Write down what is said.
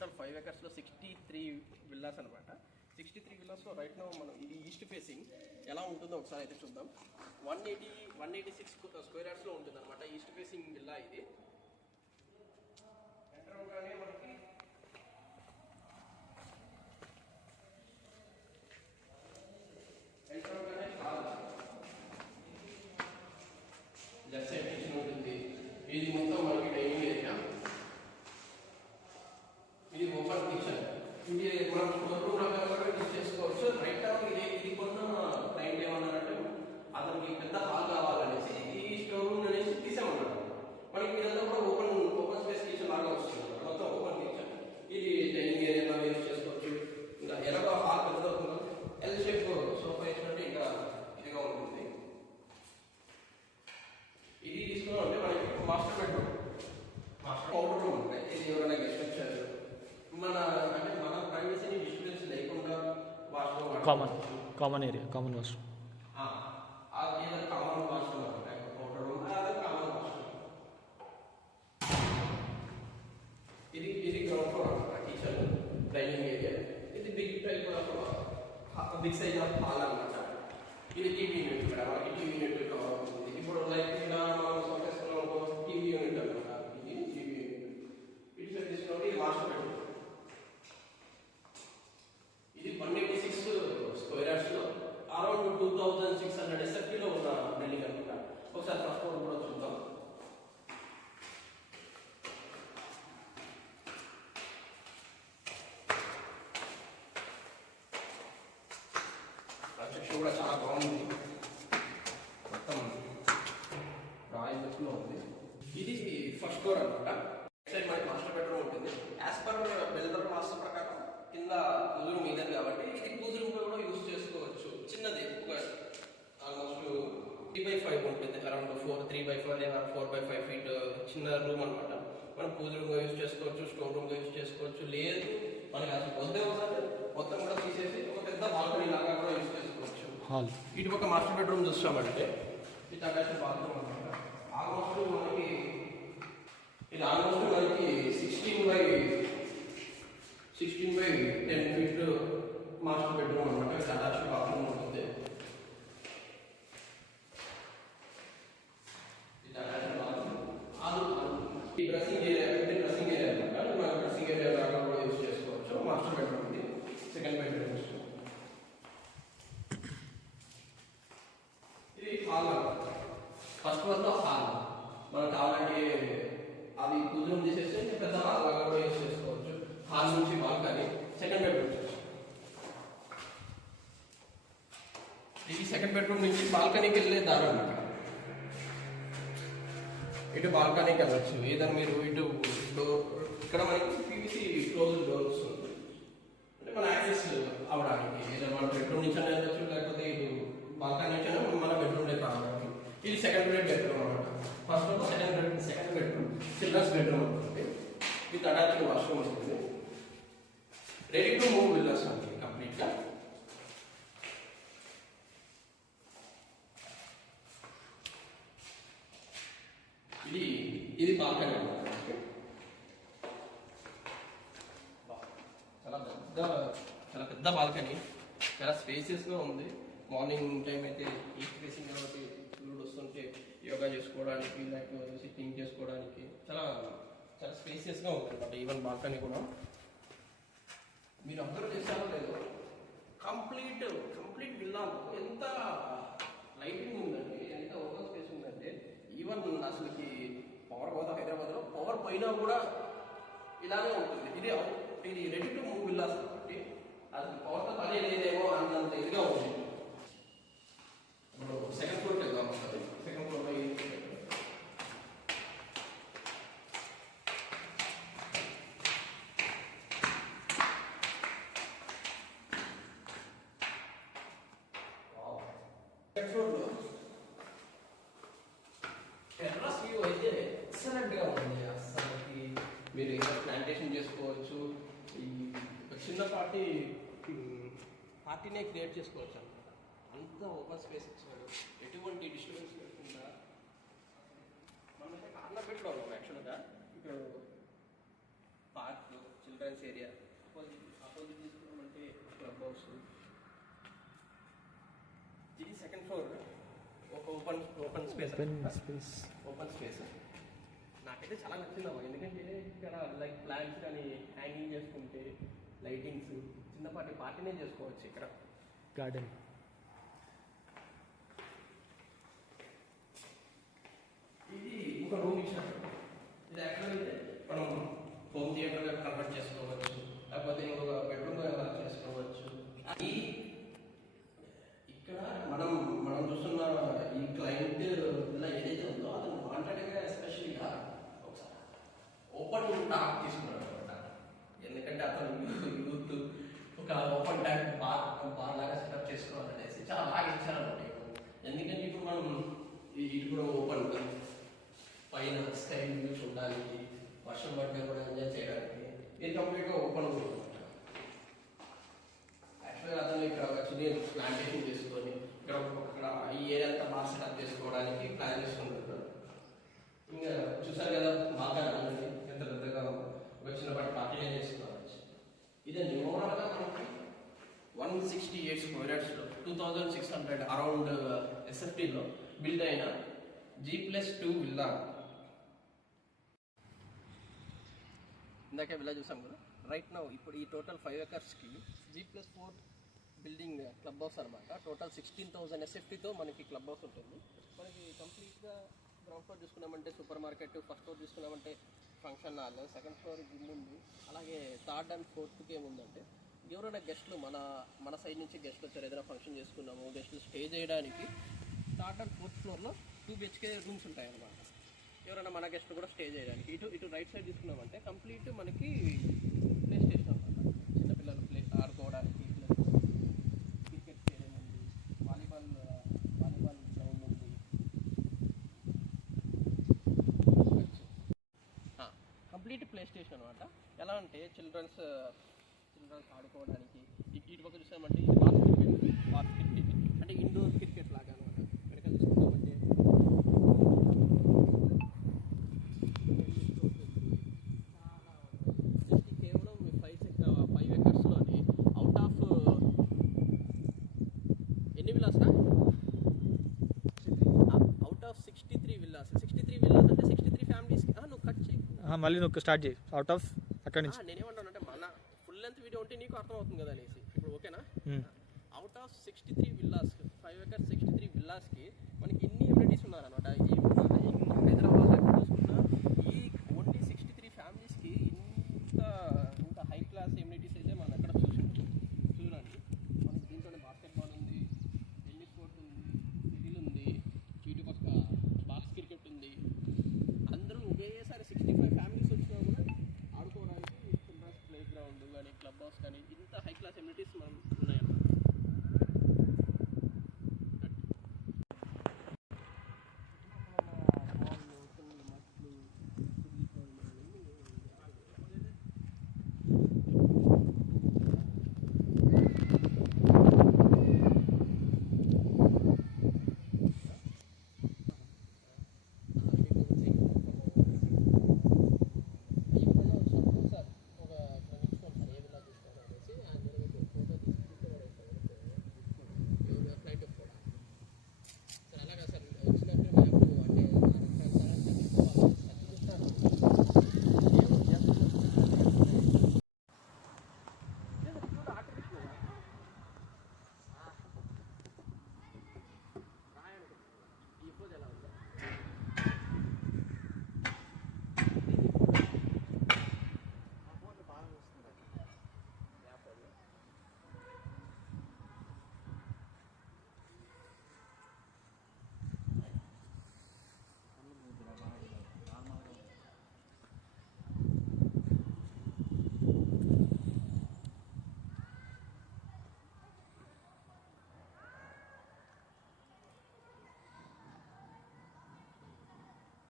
Total 5 acres 63 villas అనమాట. 63 villasలో right now మనం ఇది ఈస్ట్ ఫేసింగ్ ఎలా ఉంటుందో ఒకసారి అయితే చూద్దాం. 186 స్క్వేర్ యార్డ్స్లో ఉంటుంది అనమాట ఈస్ట్ ఫేసింగ్ విల్లా ఇది. ఎంటర్ అవగానే మనకి లెఫ్ట్ సైడ్ కిచెన్ ఉంటుంది. ఇది మొత్తం మనకి డైనింగ్ ఏరియా. ఇది ఓపెన్ కిచెన్. ఇది మనం స్టోర్ రూమ్ లాగా కూడా యూజ్ చేసుకోవచ్చు. రైట్ నౌ ఇది కొన్న క్లయింట్ ఏమన్నారంటే అతనికి పెద్ద హాల్ కావాలనేసి ఈ స్టోర్ రూమ్ అనేసి తీసామన్నారు. మనకి ఇదంతా కూడా ఓపెన్ స్పేస్ కిచెన్ లాగా వస్తుంది. మొత్తం ఓపెన్ కిచెన్. ఇది డైనింగ్ ఏరియా యూజ్ చేసుకోవచ్చు. ఇంకా ఎలాగో హాల్ పెద్దదవుతుందో ఎల్ షేప్ సోఫా వేసినట్టు ఇంకా ఇదిగా ఉంటుంది. ఇది తీసుకున్నాం అంటే మనకి మాస్టర్ బెడ్రూమ్, పౌడర్ రూమ్ ఉంటాయి. ఇది ఎవరైనా గెస్ట్ వచ్చారు మన అంటే మన ప్రైవసీని డిస్టర్బెన్స్ లేకుండా washroom common area common washroom ఏదో కామన్ వాష్రూమ్ అనమాట. పౌడర్ రూమ్ అదే కామన్ వాష్రూమ్. ఇది గ్రౌండ్ ఫ్లోర్ అనమాట. Kitchen dining area. ఇది big type big size of hall అనమాట. ఇది టీవీ యూనిట్. ఇక్కడ మనకి టీవీ యూనిట్ కావాలి. ఇప్పుడు లైక్ ఇలా మనం సోకేస్లో టీవీ యూనిట్ అనమాట. ఇది టీవీ యూనిట్. ఇటు సైడ్ తీసుకుంటే ఇది మాస్టర్ బెడ్రూమ్. ఇది 186 స్క్వేర్ యార్డ్స్లో అరౌండ్ 2600 SFTలో ఉన్న బిల్డింగ్ అనమాట. ఒకసారి ఫస్ట్ ఫ్లోర్ కూడా చూద్దాం. కన్స్ట్రక్షన్ కూడా చాలా బాగుంది. మొత్తం రాయల్ లుక్లో ఉంది. ఇది ఫస్ట్ ఫ్లోర్ అనమాట. సైడ్ మనకి మాస్టర్ బెడ్రూమ్ ఉంటుంది. యాజ్ పర్ బిల్డర్ మాస్టర్ ప్రకారం కింద పూజ రూమ్ ఇదని కాబట్టి ఇది పూజ రూమ్ కూడా యూజ్ చేసుకోవచ్చు. చిన్నది ఆల్మోస్ట్ 3x5 ఉంటుంది. అరౌండ్ 3x4 4x5 ఫీట్ చిన్న రూమ్ అనమాట. మనం పూజ రూమ్గా యూజ్ చేసుకోవచ్చు, స్టోర్ రూమ్గా యూజ్ చేసుకోవచ్చు. లేదు మనకి అసలు వద్దే ఉందంటే మొత్తం కూడా తీసేసి ఒక పెద్ద బాల్కనీ లాగా కూడా యూజ్ చేసుకోవచ్చు. ఇటు ఒక మాస్టర్ బెడ్రూమ్ చూస్తామంటే ఇది అటాచ్డ్ బాత్రూమ్ అనమాట. ఆల్మోస్ట్ మనకి 16x10 ఫీట్ మాస్టర్ బెడ్రూమ్ అనమాట. ఇది అటాచ్డ్ బాత్రూమ్ ఉంటుంది. ఇది అటాచ్డ్ బాత్రూమ్. ఈ డ్రెస్సింగ్ ఏరియా అనమాట. మన డ్రెస్సింగ్ ఏరియా లాగా కూడా యూజ్ చేసుకోవచ్చు. మాస్టర్ బెడ్రూమ్ ఇది. సెకండ్ బెడ్రూమ్ ఇది హాల్ అనమాట. ఫస్ట్ ఫ్లోర్లో హాల్. మనకు కావాలంటే అది పూజ రూమ్ తీసేస్తే పెద్ద హాల్ లాగా కూడా యూజ్ చేసుకోవచ్చు. హాల్ నుంచి బాల్కనీ. సెకండ్ బెడ్రూమ్ ఇది సెకండ్ బెడ్రూమ్ నుంచి బాల్కనీకి వెళ్ళే దారి అనమాట. ఇటు బాల్కనీకి వెళ్ళచ్చు. ఏదైనా మీరు ఇటు డోర్ ఇక్కడ మనకి పీవీసీ క్లోజ్ డోర్ వస్తుంది. అంటే మన యాక్సెస్ అవడానికి ఏదైనా మన బెడ్రూమ్ నుంచి వెళ్ళచ్చు, లేకపోతే ఇటు బాల్కనీ నుంచి మన బెడ్రూమ్లోకి రావడానికి. ఇది సెకండ్ బెడ్రూమ్ అనమాట. First second bedroom childrens bedroom ఉంటుంది. విత్ అటాచ్డ్ వాష్రూమ్ వస్తుంది. రెడీ టు మూవ్ విల్లాస్ అండి కంప్లీట్గా. ఇది బాల్కనీ అనమాట. చాలా పెద్ద బాల్కనీ, చాలా స్పేసియస్గా ఉంది. మార్నింగ్ టైం అయితే ఈస్ట్ ఫేసింగ్ కాబట్టి సూర్యుడు వస్తుంటే యోగా చేసుకోవడానికి లేకపోతే సిట్టింగ్ చేసుకోవడానికి చాలా స్పేసియస్గా ఉంటుంది అనమాట. ఈవెన్ బాల్కనీ కూడా మీరు అబ్జర్వ్ చేస్తారో లేదో కంప్లీట్ విల్లాలో ఎంత లైటింగ్ ఉందండి, ఎంత ఓపెన్ స్పేస్ ఉందంటే ఈవెన్ అసలుకి పవర్ పోతా హైదరాబాద్లో పవర్ పోయినా కూడా ఇలానే ఉంటుంది. ఇది రెడీ టు మూవ్ విల్లాస్ కాబట్టి అసలు పవర్తో పని లేదేమో అన్నంత ఇదిగా ఉంది. ఇప్పుడు సెకండ్ ఫ్లోర్కి వెళ్దాం. వస్తుంది సెకండ్ ఫ్లోర్లో సెకండ్ ఫ్లోర్లో టెర్రస్ వ్యూ అయితే ఎక్సలెంట్గా ఉంది. అసలుకి మీరు ఏదో ప్లాంటేషన్ చేసుకోవచ్చు. ఈ చిన్న పార్టీనే క్రియేట్ చేసుకోవచ్చు అనమాట. అంతా ఓపెన్ స్పేస్ ఇచ్చాడు. ఎటువంటి డిస్టర్బెన్స్ లేకుండా మనమైతే కార్నర్ పెట్టుకోవాలి యాక్చువల్గా. ఇక్కడ park children childrens area. Opposite తీసుకున్నామంటే క్లబ్ హౌస్. ఇది సెకండ్ ఫ్లోర్, ఒక ఓపెన్ స్పేస్. నాకైతే చాలా నచ్చిందమ్మా, ఎందుకంటే ఇక్కడ లైక్ ప్లాంట్స్ కానీ హ్యాంగింగ్ చేసుకుంటే లైటింగ్స్, చిన్నపాటి పార్టీనే చేసుకోవచ్చు ఇక్కడ. గార్డెన్. ఇది ఒక రూమ్ ఇచ్చారు. ఇది యాక్చువల్గా మనం హోమ్ థియేటర్గా కన్వర్ట్ చేసుకోవచ్చు, లేకపోతే ఇంకొక బెడ్రూమ్గా చేసుకోవచ్చు. ఈ ఇక్కడ మనం చూస్తున్న ఈ క్లయింట్ ఇలా ఏదైతే ఉందో అతను వాంటెడ్గా ఎస్పెషల్గా ఒకసారి ఓపెన్ టాక్ తీసుకున్నాడు అనమాట. ఎందుకంటే అతను యూత్ ఒక ఓపెన్ ట్యాంక్ బార్ లాగా సెటప్ చేసుకోవాలనేసి చాలా బాగా ఇచ్చారనమాట. ఎందుకంటే ఇప్పుడు మనం ఇది కూడా ఓపెన్ పైన స్కై వ్యూ చూడడానికి, వర్షం పడినా కూడా ఎంజాయ్ చేయడానికి ఇది కంప్లీట్గా ఓపెన్ అనమాట. యాక్చువల్గా అతను ఇక్కడ వచ్చి ప్లాంటేషన్ చేసుకొని ఇక్కడ ఈ ఏరియా అంతా బాగా సెటప్ చేసుకోవడానికి ప్లాన్ చేసుకుంటారు. ఇంకా చూసారు కదా బాగా ఎంత పెద్దగా ఒక చిన్నపాటి పార్టీనే చేసుకోవచ్చు. ఇదండి ఓవరాల్గా మనకి 168 స్క్వేర్ యార్డ్స్లో 2600 అరౌండ్ ఎస్ఎఫ్టీలో బిల్డ్ అయిన G+2 విల్లా. ఇందాకే విల్లా చూసాం కదా. రైట్ నౌ ఇప్పుడు ఈ టోటల్ 5 ఎకర్స్కి G+4 బిల్డింగ్ క్లబ్ హౌస్ అనమాట. టోటల్ 16,000 ఎస్ఎఫ్టీతో మనకి క్లబ్ హౌస్ ఉంటుంది. మనకి కంప్లీట్గా గ్రౌండ్ ఫ్లోర్ చూసుకున్నామంటే సూపర్ మార్కెట్, ఫస్ట్ ఫ్లోర్ చూసుకున్నామంటే function hall, second floor gym ఉంది. అలాగే థర్డ్ అండ్ ఫోర్త్కి ఏముందంటే ఎవరైనా గెస్ట్లు మన సైడ్ నుంచి గెస్ట్లు వచ్చారు, ఏదైనా ఫంక్షన్ చేసుకున్నాము, గెస్ట్లు స్టే చేయడానికి థర్డ్ అండ్ ఫోర్త్ ఫ్లోర్లో 2 BHK రూమ్స్ ఉంటాయి అన్నమాట. ఎవరైనా మన గెస్ట్లు కూడా స్టే చేయడానికి. ఇటు రైట్ సైడ్ తీసుకున్నామంటే కంప్లీట్ మనకి ప్లే స్టేషన్ అనమాట. చిన్నపిల్లలు ఆడుకోవడానికి క్రికెట్ స్టేడియం ఉంది, వాలీబాల్ గ్రౌండ్ ఉంది. కంప్లీట్ ప్లే స్టేషన్ అనమాట. ఎలా అంటే చిల్డ్రన్స్ ఆడుకోవడానికి. ఇటు పక్క చూసామంటే ఇది బాక్స్ క్రికెట్ అంటే ఇండోర్ క్రికెట్ లాగా అనమాట. వెనక చూసుకున్నామంటే జస్ట్ కేవలం 5 ఎకర్స్లోని అవుట్ ఆఫ్ ఎన్ని villas out of 63 villas. 63 villas అంటే 63 ఫ్యామిలీస్కి. నువ్వు కట్ చేయి, మళ్ళీ నువ్వు స్టార్ట్ చేయి. అవుట్ ఆఫ్ అక్కడి నుంచి నేనేమంటానంటే మన ఫుల్ లెంత్ వీడియో ఉంటే నీకు అర్థమవుతుంది కదా అనేసి. ఇప్పుడు ఓకేనా? అవుట్ ఆఫ్ 63 విల్లాస్, 5 ఎకర్స్ 63 విల్లాస్కి మనకి ఇన్ని ఎమ్యూనిటీస్ ఉన్నారనమాట. ఈ హైదరాబాద్ ఎక్కడ చూసుకున్నా ఈ ఓన్లీ 63 ఫ్యామిలీస్కి ఇంత హై క్లాస్ ఎమ్యూనిటీస్ అయితే మనం ఎక్కడ చూడండి. మనకి దీంట్లోనే బాస్కెట్బాల్ ఉంది, టెన్నిస్ కోర్ట్ ఉంది, సిటీల్ ఉంది, చుట్టుపక్క బాక్స్ క్రికెట్ ఉంది. అందరూ ఒకేసారి 65 ఫ్యామిలీస్ వచ్చినా కూడా ఆడుకోవడానికి చిల్డ్రన్స్ ప్లే గ్రౌండ్ కానీ క్లబ్ హౌస్ కానీ ఇంత హై క్లాస్ ఎమ్యూనిటీస్ మనం